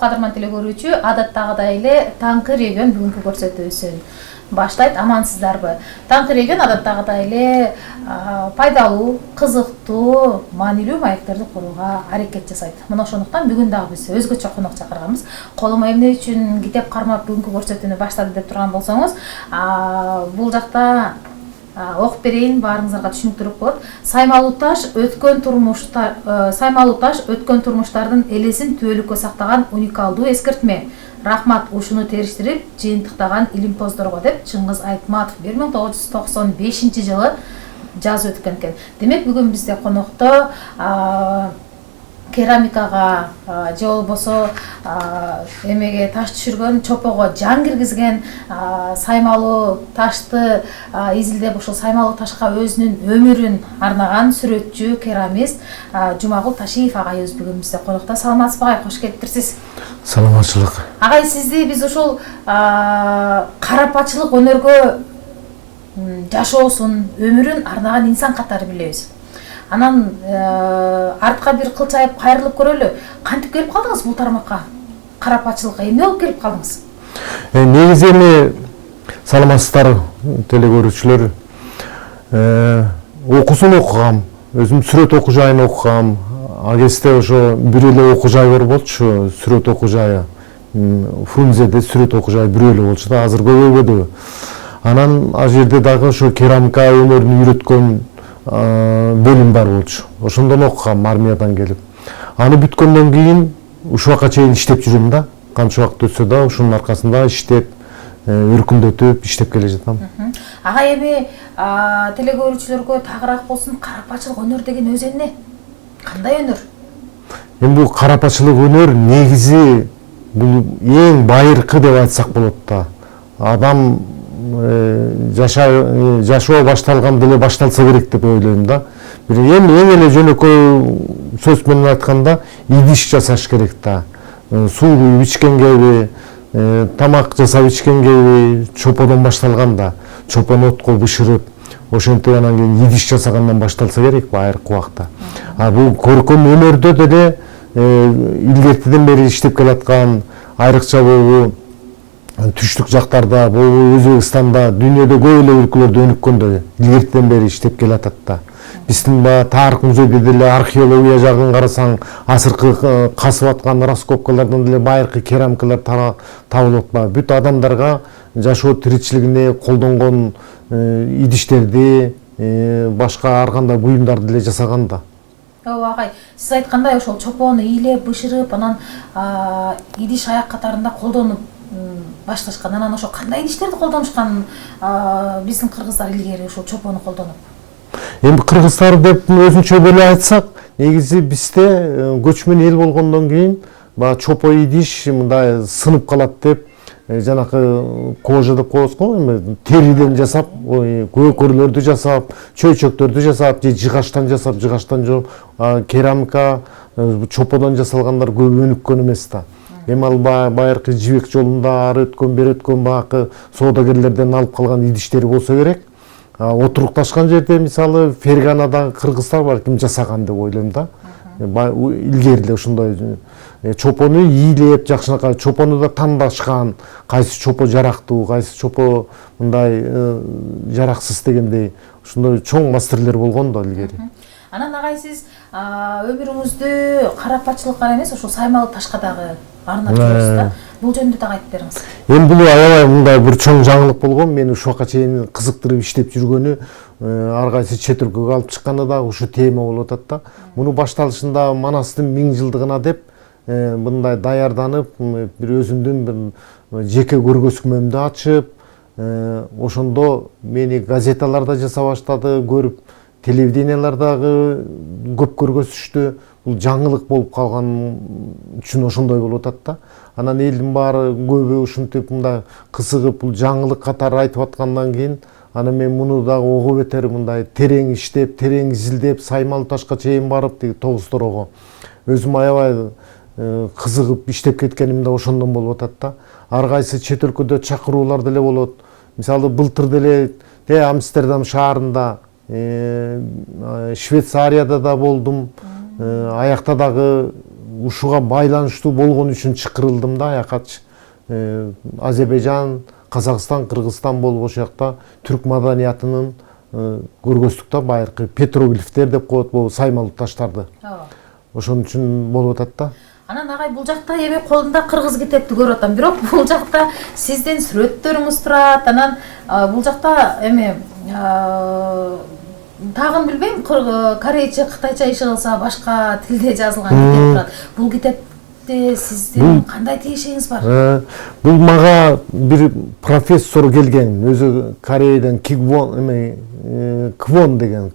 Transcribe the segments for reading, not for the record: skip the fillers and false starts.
кадырман теле көрүүчү, адаттагыдай эле таңкы регион бүгүнкү көрсөтүүсүн баштайт. Амансыздарбы? Таңкы регион адаттагыдай эле пайдалуу, кызыктуу, маанилүү маектерди курууга аракет жасайт. Мына ошондуктан бүгүн дагы биз өзгөчө конок чакырганбыз. Колума эмне үчүн китеп кармап бүгүнкү көрсөтүүнү баштады деп турган болсоңуз, бул жакта окуп берейин, баарыңыздарга түшүнүктүүрөөк болот. Саймалуу таш өткөн турмуштардын элесин түбөлүккө сактаган уникалдуу эскертме. Рахмат ушуну териштирип, жыйынтыктаган илимпоздорго деп Чыңгыз Айтматов 1995-жылы жазып өткөн экен. Демек бүгүн бизде конокто керамикага же болбосо эмеге таш түшүргөн, чопого жан киргизген, саймалуу ташты изилдеп ошол саймалуу ташка өзүнүн өмүрүн арнаган сүрөтчү, керамист Жумагул Ташиев агайыбыз бүгүн бизде конокто. Саламатсызбы агай, кош келиптирсиз. Саламатчылык. Агай, сизди биз ошол карапачылык өнөргө жашоосун, өмүрүн арнаган инсан катары билебиз. Анан артка бир кылчайып кайрылып көрөлү. Кантип келип калдыңыз бул тармакка? Карапачылыкка эмне болуп келип калдыңыз? Негизи эми саламатсыздар теле көрүүчүлөр. Окуусун окугам, өзүм сүрөт окуу жайын окугам. Ал кезде ошо бир эле окуу жай бар болчу, сүрөт окуу жайы. Фрунзеде сүрөт окуу жайы бир эле болчу да, азыр көбөйбөдүбү. Анан ал жерде дагы ошо керамика өнөрүн үйрөткөн бөлүм бар болчу. Ошондон окугам армиядан келип. Аны бүткөндөн кийин ушуга чейин иштеп жүрөм да. Канча убакыт өтсө да ушунун аркасында иштеп, өркүндөтүп иштеп келе жатам. Ага, эми теле көрүүчүлөргө тагыраак болсун, карапачылык өнөр деген өзү эмне? Кандай өнөр? Эми бул карапачылык өнөр негизи бул эң байыркы деп айтсак болот да. Адам жашоо башталганда эле башталса керек деп ойлойм да. Эң эле жөнөкөй сөз менен айтканда идиш жасаш керек да. Суу куюп ичкенгеби, тамак жасап ичкенгеби чоподон башталган да. Чопон отко бышырып, ошентип анан кийин идиш жасагандан башталса керек байыркы убакта. Бул көркөм өнөрдө деле илгертиден бери иштеп келаткан, айрыкча бул түштүк жактарда, бул Өзбекстанда, дүйнөдө көп эле өлкөлөрдө өнүккөндө илгертиден бери иштеп келатат да. Биздин тарых музейде деле археология жагын карасаң, асыркы касып аткан раскопкалардан деле байыркы керамикалар табылып атпайбы. Бүт адамдарга жашоо тиричилигине колдонгон идиштерди, башка ар кандай буюмдарды деле жасаган да. Ооба агай, сиз айткандай ошол чопону ыйлеп, бышырып, анан идиш аяк катарында колдонуп башташкан. Анан ошо кандай идиштерди колдонушкан биздин кыргыздар илгери ошол чопону колдонуп? Эми кыргыздар деп өзүнчө деле айтсак, негизи бизде көчмөн эл болгондон кийин баягы чопо идиш мындай сынып калат деп, жанакы кожа деп коебуз го, эми териден жасап, көкөрлөрдү жасап, чөйчөктөрдү жасап, же жыгачтан жасап, жыгачтан жооп, керамика чоподон жасалгандар көп өнүккөн эмес да. Эми ал байыркы жибек жолунда ары өткөн, бери өткөн баягы соодагерлерден алып калган идиштери болсо керек. Отурукташкан жерде мисалы Ферганадагы кыргыздар балким жасаган деп ойлойм да. Илгери эле ошондой чопону ийилеп, жакшынакай чопону да тандашкан, кайсы чопо жарактуу, кайсы чопо мындай жараксыз дегендей, ошондой чоң мастерлер болгон да илгери. Анан агай, сиз өмүрүңүздү карапачылыкка эмес, ошо саймалуу ташка дагы арнап жүрөсүз да. Бул жөнүндө дагы айтып бериңиз. Эми бул аябай мындай бир чоң жаңылык болгон. Мени ушуга чейин кызыктырып иштеп жүргөнү, ар кайсы чет өлкөгө алып чыкканы дагы ушу тема болуп атат да. Муну башталышында Манастын 1000 жылдыгына деп мындай даярданып, бир өзүмдүн бир жеке көргөзмөмдү ачып, ошондо мени газеталарда жаса баштады, көрүп, телевидениялардагы көп көргөзүштү. Бул жаңылык болуп калган үчүн ошондой болуп атат да. Анан элдин баары көбү ушинтип мындай кызыгып, бул жаңылык катары айтып аткандан кийин, анан мен муну дагы ого бетер мындай терең иштеп, терең изилдеп, саймалуу ташка чейин барып, тиги Тогуз-Торого өзүм аябай кызыгып иштеп кеткеним да ошондон болуп атат да. Ар кайсы чет өлкөдө чакыруулар деле болот. Мисалы былтыр деле Амстердам шаарында, Швейцарияда да болдум. Аякта дагы ушуга байланыштуу болгон үчүн чакырылдым да аякачы. Азербайжан, Казакстан, Кыргызстан болуп ошол жакта түрк маданиятынын көргөздүк да, байыркы петроглифтер деп коет, бул саймалуу таштарды. Ошон үчүн болуп атат да. Анан агай бул жакта эми колунда кыргыз китепти көрүп атам, бирок бул жакта сиздин сүрөттөрүңүз турат. Анан бул жакта эми тагын билбейм, корейче, кытайча иши кылса башка тилде жазылган китеп турат. Бул китепте сиздин кандай тиешеңиз бар? Бул мага бир профессор келген, өзү Кореядан Квон деген.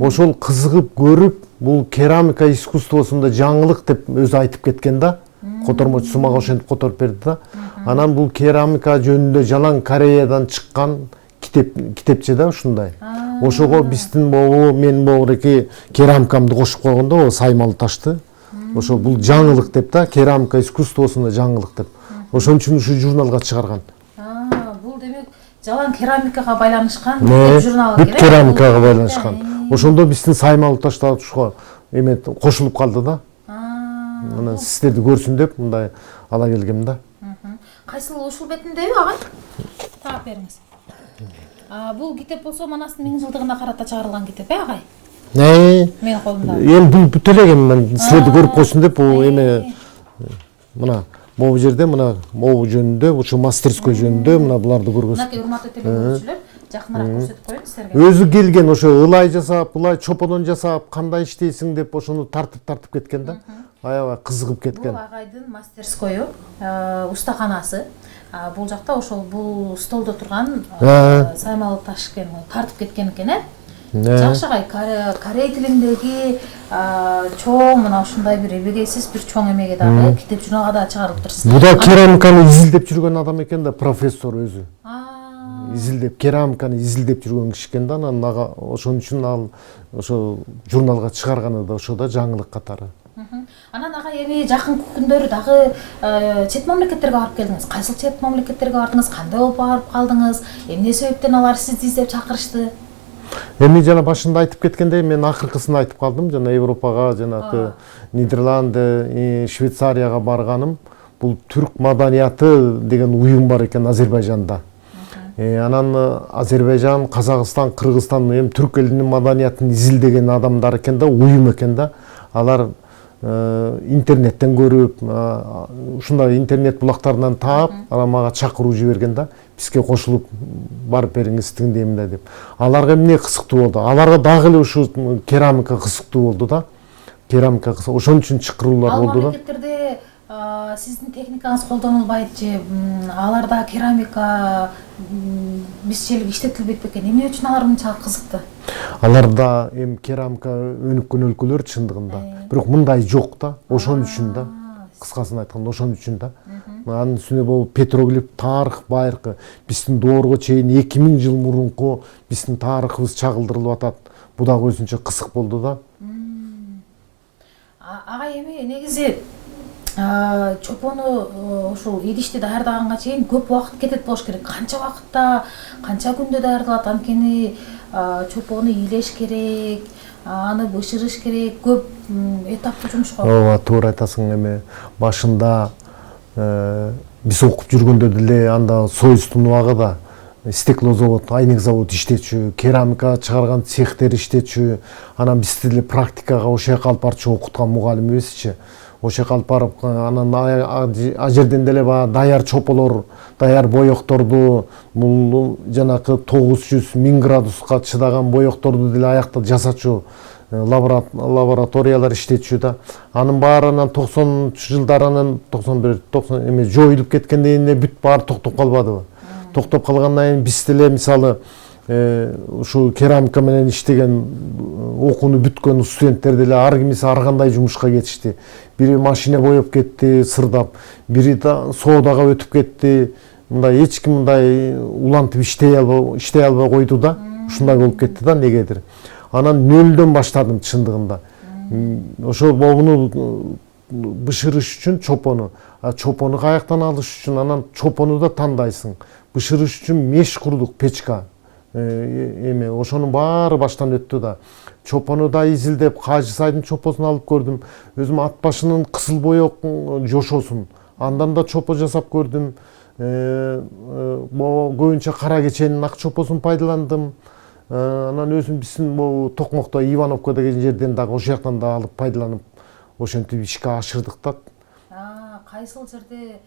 Ошол кызыгып көрүп, бул керамика искусствосунда жаңылык деп өзү айтып кеткен да. Котормочусу мага ошентип которуп берди да. Анан бул керамика жөнүндө жалаң Кореядан чыккан китепче да ушундай. Ошого биздин могу, мен могуреки керамикамды кошуп койгондо, саймалуу ташты. Ошо бул жаңылык деп да, керамика искусствосунда жаңылык деп. Ошон үчүн ушу журналга чыгарган. Бул демек жалаң керамикага байланышкан китеп журналы керек. Бүт керамикага байланышкан. Ошондо биздин саймалуу таштар ушуга эме кошулуп калды да. Анан сиздерди көрсүн деп мындай ала келгем да. Кайсыл ушул бетиндеби агай? Таап бериңиз. Бул китеп болсо Манастын 1000 жылдыгына карата чыгарылган китеп, агай? Менин колумда. Эми бул бүт эле мен силерди көрүп койсун деп, бул эме мына могу жерде мына могу жөнүндө, ушу мастерской жөнүндө мына буларды көргөзүп. Мынакей урматтуу телегөрүүчүлөр, жакыныраак көрсөтүп коеюн силерге. Өзү келген, ошо ылай жасап, булай чопонон жасап, кандай иштейсиң деп ошону тартып кеткен да. Аябай кызыгып кеткен. Бул агайдын мастерскою, устаханасы. Бул жакта ошол бул столдо турган саймалуу таш экен, тартып кеткен экен, Жакшы агай, корей тилиндеги чоң мына ушундай бир эбегейсиз бир чоң эмеге дагы китеп журналга да чыгарылып турсуз. Бу да керамиканы изилдеп жүргөн адам экен да, профессор өзү. Изилдеп, керамиканы изилдеп жүргөн киши экен да, анан ошон үчүн ал ошо журналга чыгарганы да ошо да жаңылык катары. Анан агай эми жакынкы күндөрү дагы чет мамлекеттерге барып келдиңиз. Кайсыл чет мамлекеттерге бардыңыз? Кандай болуп барып калдыңыз? Эмне себептен алар сизди издеп чакырышты? Эми жана башында айтып кеткендей, мен акыркысын айтып калдым, жана Европага, жанагы Нидерланды, Швейцарияга барганым. Бул түрк маданияты деген уюм бар экен Азербайжанда. Анан Азербайжан, Казакстан, Кыргызстан эми түрк элинин маданиятын изилдеген адамдар экен да, уюм экен да. Алар интернеттен көрүп, ушундай интернет булактарынан таап, анан мага чакыруу жиберген да. Бизге кошулуп барып бериңиз тигиндей мындай деп. Аларга эмне кызыктуу болду? Аларга дагы эле ушу керамика кызыктуу болду да. Керамика кызык. Ошон үчүн чакыруулар болду да. Ал мамлекеттерде сиздин техникаңыз колдонулбайт же аларда керамика бизчелик иштетилбейт бекен? Эмне үчүн алар мынчалык кызыкты? Аларда эми керамика өнүккөн өлкөлөр чындыгында. Бирок мындай жок да. Ошон үчүн да. Кыскасын айтканда ошон үчүн да. Анын үстүнө бул петроглиф тарых байыркы биздин доорго чейин 2000 жыл мурунку биздин тарыхыбыз чагылдырылып атат. Бу дагы өзүнчө кызык болду да. Агай эми негизи чопону ушул идишти даярдаганга чейин көп убакыт кетет болуш керек. Канча убакытта, канча күндө даярдалат? Анткени чопону ыйлеш керек, аны бышырыш керек, көп этаптуу жумуш го. Ооба, туура айтасың. Эми башында биз окуп жүргөндө деле анда Союздун убагында стеклозавод, айнек завод иштечү, керамика чыгарган цехтер иштечү, анан бизди деле практикага ошол жака алып барчу окуткан мугалимибизчи. Ошол жака алып барып, анан а жерден деле баягы даяр чополор, даяр боекторду, бул жанакы 900-1000 градуска чыдаган боекторду деле аякта жасачу лабораториялар иштечү да. Анын баарынан 90-чы жылдары анан 91-90 эме жоюлуп кеткенден кийин бүт баары токтоп калбадыбы? Токтоп калгандан кийин биз деле мисалы ушу керамика менен иштеген окууну бүткөн студенттер деле ар кимиси ар кандай жумушка кетишти. Бири машина боеп кетти, сырдап, бири да соодага өтүп кетти. Мындай эч ким мындай улантып иштей албай койду да. Ушундай болуп кетти да негедир. Анан нөлдөн баштадым чындыгында. Ошо могуну бышырыш үчүн чопону, чопону каяктан алыш үчүн анан чопону да тандайсың. Бышырыш үчүн меш курдук, печка. эме ошонун баары баштан өттү да. Чопону да изилдеп, Кажы сайдын чопосун алып көрдүм. Өзүм ат башынын кызыл боек жошосун. Андан да чопо жасап көрдүм. Көбүнчө кара кеченин ак чопосун пайдаландым. Анан өзүм биздин могу Токмокто Ивановка деген жерден дагы ошол жактан да алып пайдаланып, ошентип ишке ашырдык да. Кайсыл жерде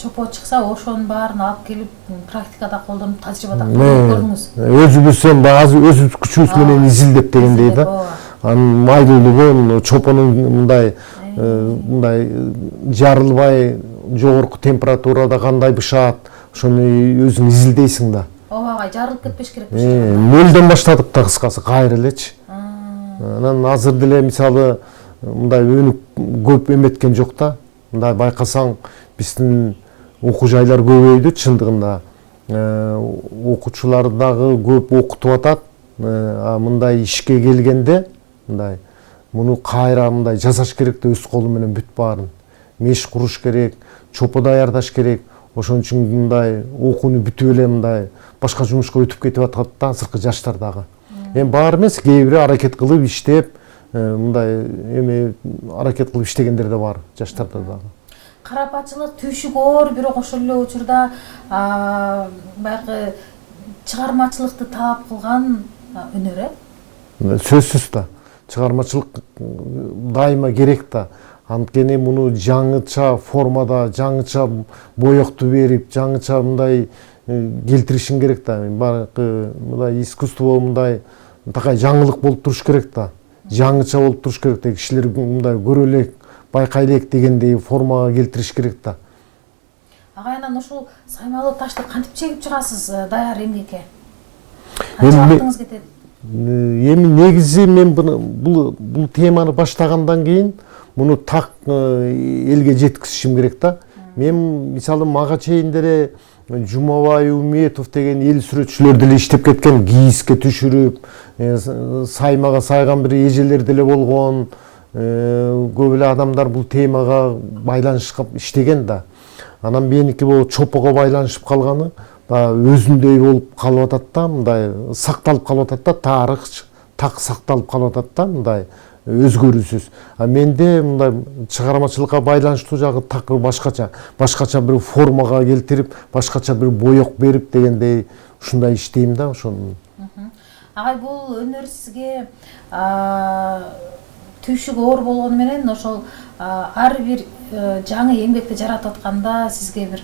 чопо чыкса ошонун баарын алып келип практикада колдонуп, тажрыйбада колдонуп көрдүңүз. Өзүбүз өзүбүз күчүбүз менен изилдеп дегендей да. Анын майлуулугун, чопонун мындай жарылбай жогорку температурада кандай бышат, ошону өзүң изилдейсиң да. Ооба, жарылып кетпеш керек. Нөлдөн баштадык да кыскасы, кайра элечи. Анан азыр деле мисалы мындай өнүк көп эметкен жок да. Мындай байкасаң, биздин окуу жайлар көбөйдү чындыгында. Окуучулар дагы көп окутуп атат. Мындай ишке келгенде мындай муну кайра мындай жасаш керек да, өз колу менен бүт баарын. Меш куруш керек, чопо даярдаш керек. Ошон үчүн мындай окууну бүтүп эле мындай башка жумушка өтүп кетип атат да, азыркы жаштар дагы. Эми баары эмес, кээ бири аракет кылып иштеп, мындай эми аракет кылып иштегендер да бар, жаштарда дагы. Карапачылык түйшүк оор, бирок ошол эле учурда баягы чыгармачылыкты талап кылган өнөр, Сөзсүз да. Чыгармачылык дайыма керек да. Анткени муну жаңыча формада, жаңыча боекту берип, жаңыча мындай келтиришиң керек да. Баягы мындай искусство мындай такай жаңылык болуп туруш керек да. Жаңыча болуп туруш керек да. Кишилер мындай көрө элек, байкай элек дегендей формага келтириш керек да. Анан ошол саймалуу ташты кантип чегип чыгасыз даяр эмгекке? Канча убактыңыз кетет? Эми негизи мен бул теманы баштагандан кийин муну так элге жеткизишим керек да. Мен мисалы мага чейин деле Жумабай Уметов деген эл сүрөтчүлөр деле иштеп кеткен, кийизге түшүрүп, саймага сайган бир эжелер деле болгон. Көп эле адамдар бул темага байланышып иштеген да. Анан меники бул чопого байланышып калганы өзүндөй болуп калып атат да, мындай сакталып калып атат да, тарых так сакталып калып атат да, мындай өзгөрүүсүз. Менде мындай чыгармачылыкка байланыштуу жагы так башкача бир формага келтирип, башкача бир боек берип дегендей ушундай иштейм да, ошону. Агай, бул өнөр сизге түйшүк оор болгону менен ошол ар бир жаңы эмгекти жаратып атканда сизге бир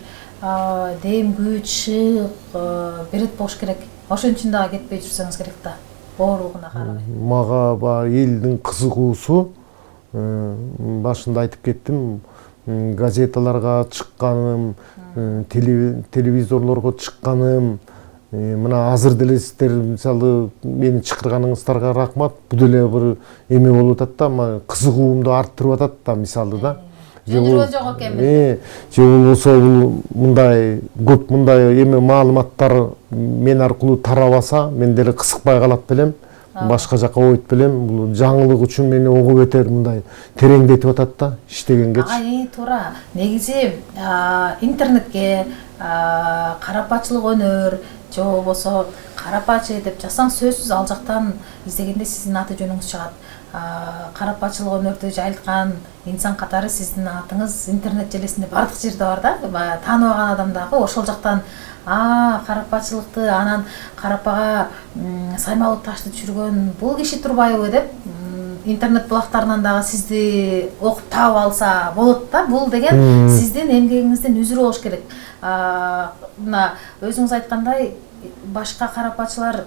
дем, күч, шык берет болуш керек. Ошон үчүн дагы кетпей жүрсөңүз керек да, оорлугуна карабай. Мага элдин кызыгуусу, башында айтып кеттим, газеталарга чыкканым, телевизорлорго чыкканым, мына азыр деле сиздер мисалы мени чакырганыңыздарга рахмат. Бул деле бир эме болуп атат да, кызыгуумду арттырып атат да, мисалы да. Жүргөн жок экенмин. Же болбосо бул мындай көп мындай эме маалыматтар мен аркылуу тарабаса, мен деле кызыкпай калат белем, башка жака ойт белем. Бул жаңылык үчүн мени ого бетер мындай тереңдетип атат да, иштегенгечи. Туура. Негизи интернетке карапачылык өнөр же болбосо карапачы деп жазсаң, сөзсүз ал жактан издегенде сиздин аты жөнүңүз чыгат. Карапачылык өнөрдү жайылткан инсан катары сиздин атыңыз интернет желесинде бардык жерде бар да. Тааныбаган адам дагы ошол жактан карапачылыкты, анан карапага саймалуу ташты түшүргөн бул киши турбайбы деп интернет булактарынан дагы сизди окуп таап алса болот да. Бул деген сиздин эмгегиңиздин үзүрү болуш керек. Мына өзүңүз айткандай, башка карапачылар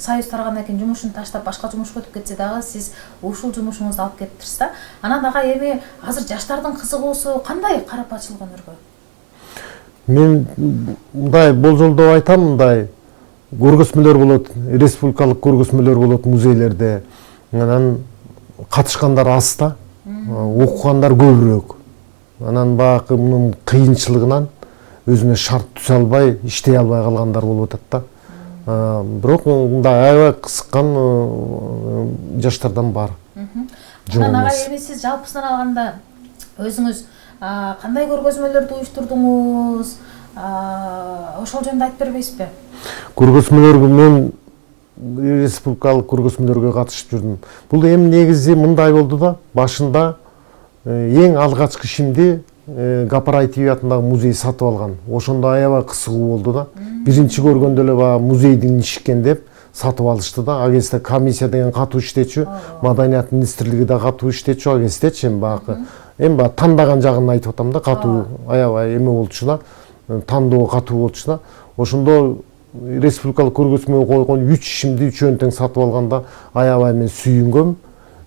союз тарагандан кийин жумушун таштап башка жумушка өтүп кетсе дагы сиз ушул жумушуңузду алып кетиптирсиз да. Анан дагы эми азыр жаштардын кызыгуусу кандай карапачылык өнөргө? Мен мындай болжолдоп айтам, мындай көргөзмөлөр болот, республикалык көргөзмөлөр болот музейлерде. Анан катышкандар аз да, окугандар көбүрөөк. Анан баягы мунун кыйынчылыгынан өзүнө шарт түзө албай, иштей албай калгандар болуп атат да. Бирок мындай аябай кызыккан жаштардан бар. Анан агай, эми сиз жалпысынан алганда өзүңүз кандай көргөзмөлөрдү уюштурдуңуз? ошол жөнүндө айтып бербейсизби? Көргөзмөлөргө мен республикалык көргөзмөлөргө катышып жүрдүм. Бул эми негизи мындай болду да, башында эң алгачкы ишимди Гапар Айтиев атындагы музей сатып алган. Ошондо аябай кызыгуу болду да. Биринчи көргөндө эле баягы музейдин иши экен деп сатып алышты да. Ал кезде комиссия деген катуу иштечү, Маданият министрлиги да катуу иштечү, ал кездечи эми баягы тандаган жагын айтып атам да, катуу аябай эме болчу да, тандоо катуу болчу да. Ошондо республикалык көргөзмөгө койгон 3 ишимди үчөөнү тең сатып алганда аябай мен сүйүнгөм.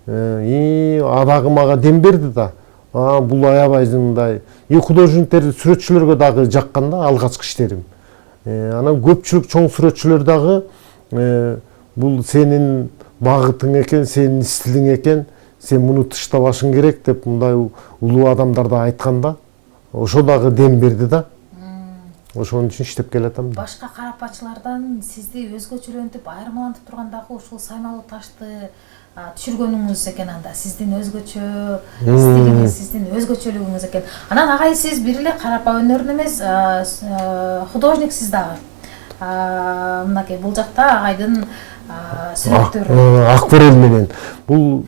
Адагы мага дем берди да. Бул аябай мындай художниктер, сүрөтчүлөргө дагы жаккан да алгачкы иштерим. Анан көпчүлүк чоң сүрөтчүлөр дагы бул сенин багытың экен, сенин стилиң экен, сен муну тыштабашың керек деп мындай улуу адамдар да айткан да. Ошо дагы дем берди да. Ошон үчүн иштеп келатам. Башка карапачылардан сизди өзгөчөлөнтүп, айырмалантып тургандагы ушул Саймалуу ташты түшүргөнүңүз экен анда. Сиздин өзгөчө стилиңиз, сиздин өзгөчөлүгүңүз экен. Анан агай сиз бир эле карапа өнөрүн эмес, художниксиз дагы. Мынакей бул жакта агайдын сүрөттөрү. Акварель менен. Бул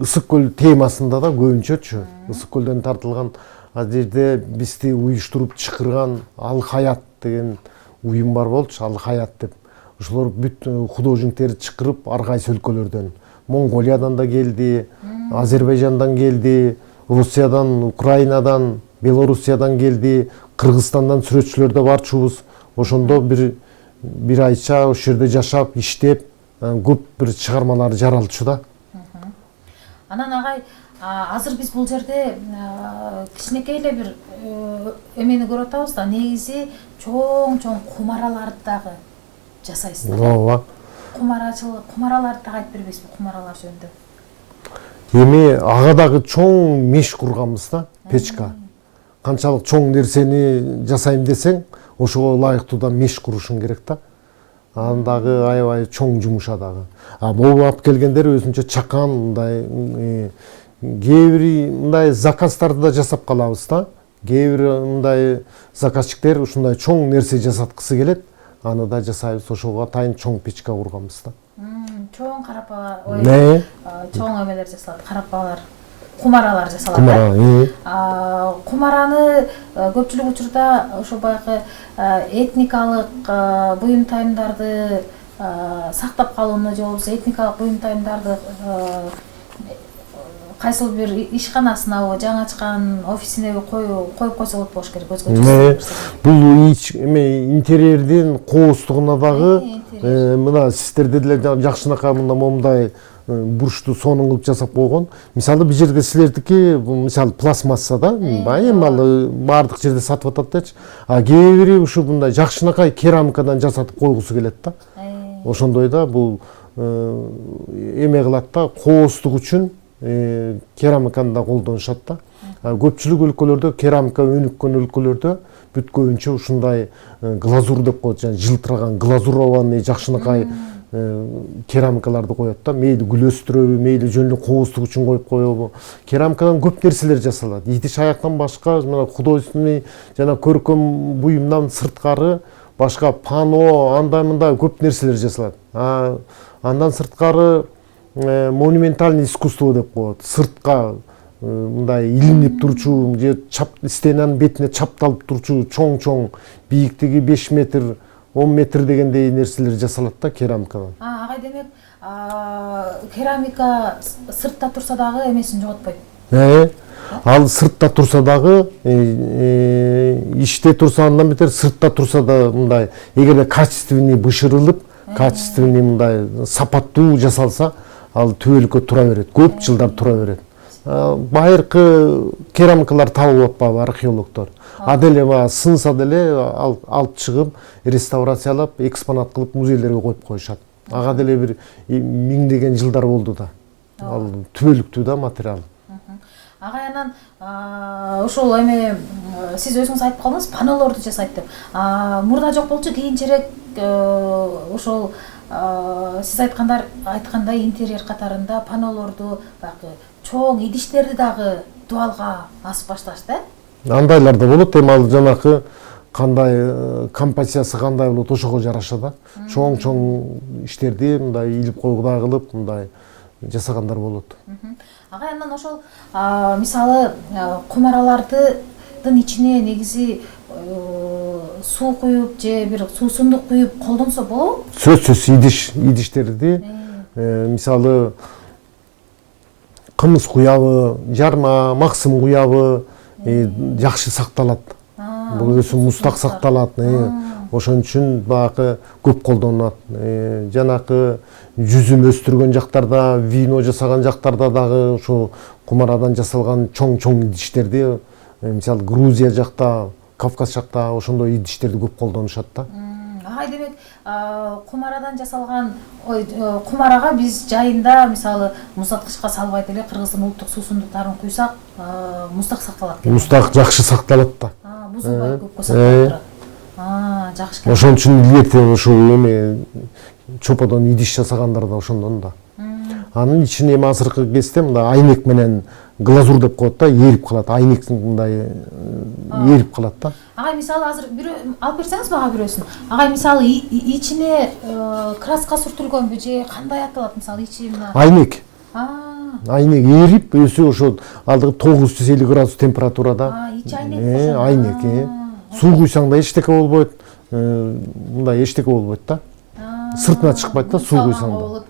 Ысык көл темасында да көбүнчөчү. Ысык көлдөн тартылган. Ал жерде бизди уюштуруп чакырган Ал Хаят деген уюм бар болчу, Ал Хаят деп. Ошолор бүт художниктерди чакырып ар кайсы өлкөлөрдөн, Монголиядан да келди, Азербайжандан келди, Русиядан, Украинадан, Белоруссиядан келди, Кыргызстандан сүрөтчүлөр да барчубуз. Ошондо бир айча ошол жерде жашап, иштеп, көп бир чыгармалар жаралчу да. Анан агай, азыр биз бул жерде кичинекей эле бир эмени көрүп атабыз да, негизи чоң кумараларды дагы жасайсыздар. Ооба. Кумараларды дагы айтып бербейсизби, кумаралар жөнүндө? Эми ага дагы чоң меш курганбыз да, печка. Канчалык чоң нерсени жасайм десең, ошого ылайыктуу да меш курушуң керек да. Анын дагы аябай чоң жумуш дагы. Бул алып келгендер өзүнчө чакан, мындай кээ бир мындай заказдарды да жасап калабыз да. Кээ бир мындай заказчиктер ушундай чоң нерсе жасаткысы келет, аны да жасайбыз. Ошого атайын чоң печка курганбыз да. Чоң карапа, чоң эмелер жасалат, карапалар, кумаралар жасалат. Кумараны көпчүлүк учурда ошо баягы этникалык буюм-тайымдарды сактап калууну же болбосо этникалык буюм-тайымдарды кайсыл бир ишканасынабы, жаңы ачкан офисинеби коюп койсо болот болуш керек, өзгөчө. Бул интерьердин кооздугуна дагы мына сиздерде деле жакшынакай момундай бурчту сонун кылып жасап койгон. Мисалы бул жерде силердики мисалы пластмасса да, эми ал баардык жерде сатып атат да. Кээ бири ушу мындай жакшынакай керамикадан жасатып койгусу келет да. Ошондой да бул эме кылат да, кооздук үчүн керамиканы да колдонушат да. Көпчүлүк өлкөлөрдө керамика өнүккөн өлкөлөрдө бүт көбүнчө ушундай глазур деп коет, жылтыраган глазурованный жакшынакай керамикаларды коет да. Мейли гүл өстүрөбү, мейли жөн эле кооздук үчүн коюп коебу. Керамикадан көп нерселер жасалат. Идиш аяктан башка, мына художественный жана көркөм буюмдан сырткары башка пано, андай мындай көп нерселер жасалат. Андан сырткары монументальный искусство деп коет. Сыртка мындай илинип турчу, же стенанын бетине чапталып турчу чоң бийиктиги 5 метр, 10 метр дегендей нерселер жасалат да керамикадан. Агай, демек керамика сыртта турса дагы эмесин жоготпойт. Ал сыртта турса дагы, иште турса андан бетер, сыртта турса да мындай, эгерде качественный бышырылып, качественный мындай сапаттуу жасалса, ал түбөлүккө тура берет, көп жылдар тура берет. Байыркы керамикалар табылып атпайбы археологдор. Деле сынса деле алып чыгып, реставрациялап, экспонат кылып музейлерге коюп коюшат. Ага деле бир миңдеген жылдар болду да. Ал түбөлүктүү да материал. Агай, анан ошол эме сиз өзүңүз айтып калдыңыз, панолорду жасайт деп. Мурда жок болчу, кийинчерээк ошол сиз айткандай интерьер катарында панолорду, баягы чоң идиштерди дагы дубалга асып башташты, Андайлар да болот. Эми ал жанакы кандай композициясы кандай болот ошого жараша да. Чоң иштерди мындай илип койгудай кылып мындай жасагандар болот. Агай андан ошол мисалы кумаралардын ичине негизи суу куюп же бир суусундук куюп колдонсо болобу? Сөзсүз идиштерди мисалы кымыз куябы, жарма, максым куябы жакшы сакталат. Бул өзү муздак сакталат. Ошон үчүн баягы көп колдонулат. Жанакы жүзүм өстүргөн жактарда, вино жасаган жактарда дагы ошо кумарадан жасалган чоң идиштерди, мисалы Грузия жакта, Кавказ жакта ошондой идиштерди көп колдонушат да. Агай демек кумарадан жасалган кумарага биз жайында мисалы муздаткычка салбайт эле кыргыздын улуттук суусундуктарын куйсак муздак сакталат экен. Муздак жакшы сакталат да. Бузулбай көпкө сакталып турат. Жакшы. Ошон үчүн илгерте ошо эме чоподон идиш жасагандар да ошондон да. Анын ичине эми азыркы кезде мындай айнек менен глазур деп коет да, эрип калат. Айнек мындай эрип калат да. Агай мисалы азыр бирөө алып берсеңиз мага бирөөсүн. Агай мисалы ичине краска сүртүлгөнбү же кандай аталат мисалы ичи мына? Айнек. Айнек эрип өзү ошо алдыгы 950 градус температурада. Ичи айнек. Айнек. Суу куйсаң да эчтеке болбойт. Мындай эчтеке болбойт да. Сыртына чыкпайт да суу куйсаң да.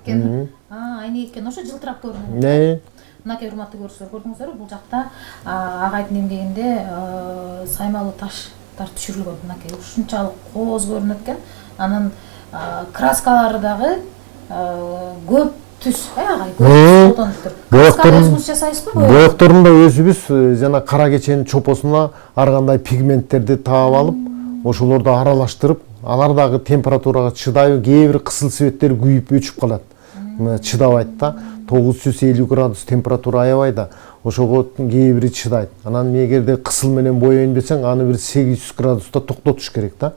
Айнек экен. Ошо жылтырап көрүнөт. Мынакей урматтуу көрүүчүлөр, көрдүңүздөрбү, бул жакта агайдын эмгегинде саймалуу таштар түшүрүлгөн. Мынакей ушунчалык кооз көрүнөт экен. Анын краскалары дагы көп түс, агай. Красканы өзүңүз жасайсызбы? Боекторун да өзүбүз жана кара кеченин чопосуна ар кандай пигменттерди таап алып, ошолорду аралаштырып, алар дагы температурага чыдайбы, кээ бир кызыл светтер күйүп өчүп калат. Чыдабайт да. 950 градус температура аябай да. Ошого кээ бири чыдайт. Анан эгерде кысыл менен боейн десең, аны бир 800 градуста токтотуш керек да.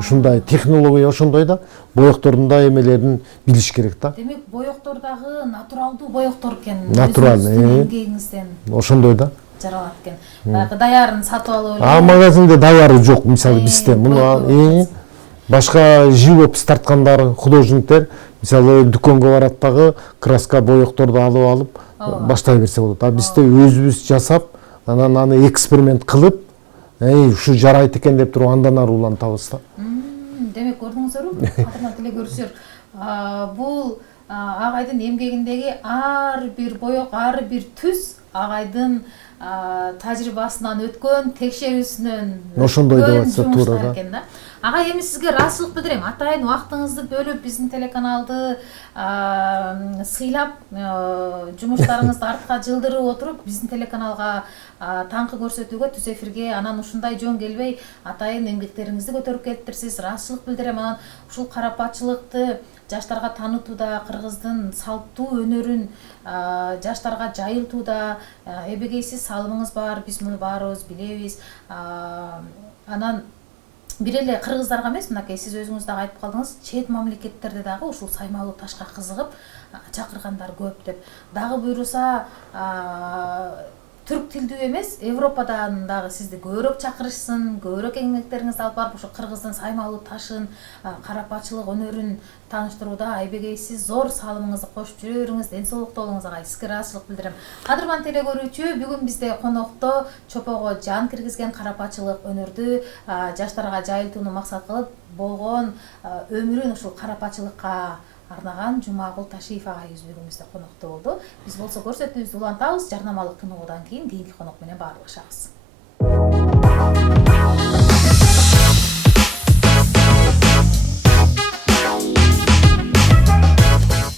Ушундай технология ошондой да. Боектордун да эмелерин билиш керек да. Демек, боектор дагы натуралдуу боектор экен. Натуралдуу. Эмгегиңизден. Ошондой да. Жаралат экен. Баягы даярын сатып алып эле. Магазинде даяры жок, мисалы бизде. Муну башка живопись тарткандар, художниктер мисалы дүкөнгө барат дагы краска боекторду алып баштай берсе болот. Бизде өзүбүз жасап, анан аны эксперимент кылып, ушу жарайт экен деп туруп андан ары улантабыз да. Демек, көрдүңүздөрбү? Кадырман теле көрүүчүлөр, бул агайдын эмгегиндеги ар бир боек, ар бир түс агайдын тажрыйбасынан өткөн, текшерүүсүнөн ошондой деп атса туура да. Агай, эми сизге ыраазычылык билдирем. Атайын убактыңызды бөлүп биздин телеканалды сыйлап, жумуштарыңызды артка жылдырып отуруп, биздин телеканалга таңкы көрсөтүүгө, түз эфирге анан ушундай жөн келбей атайын эмгектериңизди көтөрүп келиптирсиз. Ыраазычылык билдирем. Анан ушул карапатчылыкты жаштарга таанытууда, кыргыздын салттуу өнөрүн жаштарга жайылтууда эбегейсиз салымыңыз бар. Биз муну баарыбыз билебиз. Анан бир эле кыргыздарга эмес, мынакей сиз өзүңүз дагы айтып калдыңыз, чет мамлекеттерде дагы ушул саймалуу ташка кызыгып чакыргандар көп деп. Дагы буйруса түрк тилдүү эмес, Европадан дагы сизди көбүрөөк чакырышсын, көбүрөөк эмгектериңизди алып барып, ошо кыргыздын саймалуу ташын, карапатчылык өнөрүн тааныштырууда айбегейсиз зор салымыңызды кошуп жүрө бериңиз, ден соолукта болуңуз агай. Сизге ыраазычылык билдирем. Кадырман теле көрүүчү, бүгүн бизде конокто чопого жан киргизген карапатчылык өнөрдү жаштарга жайылтууну максат кылып болгон өмүрүн ушул карапатчылыкка арнаган Жумагул Ташиев агайыбыз бүгүн конокто болду. Биз болсо көрсөтүүбүздү улантабыз, жарнамалык тынуudan кийин кийинки конок менен баарлашабыз.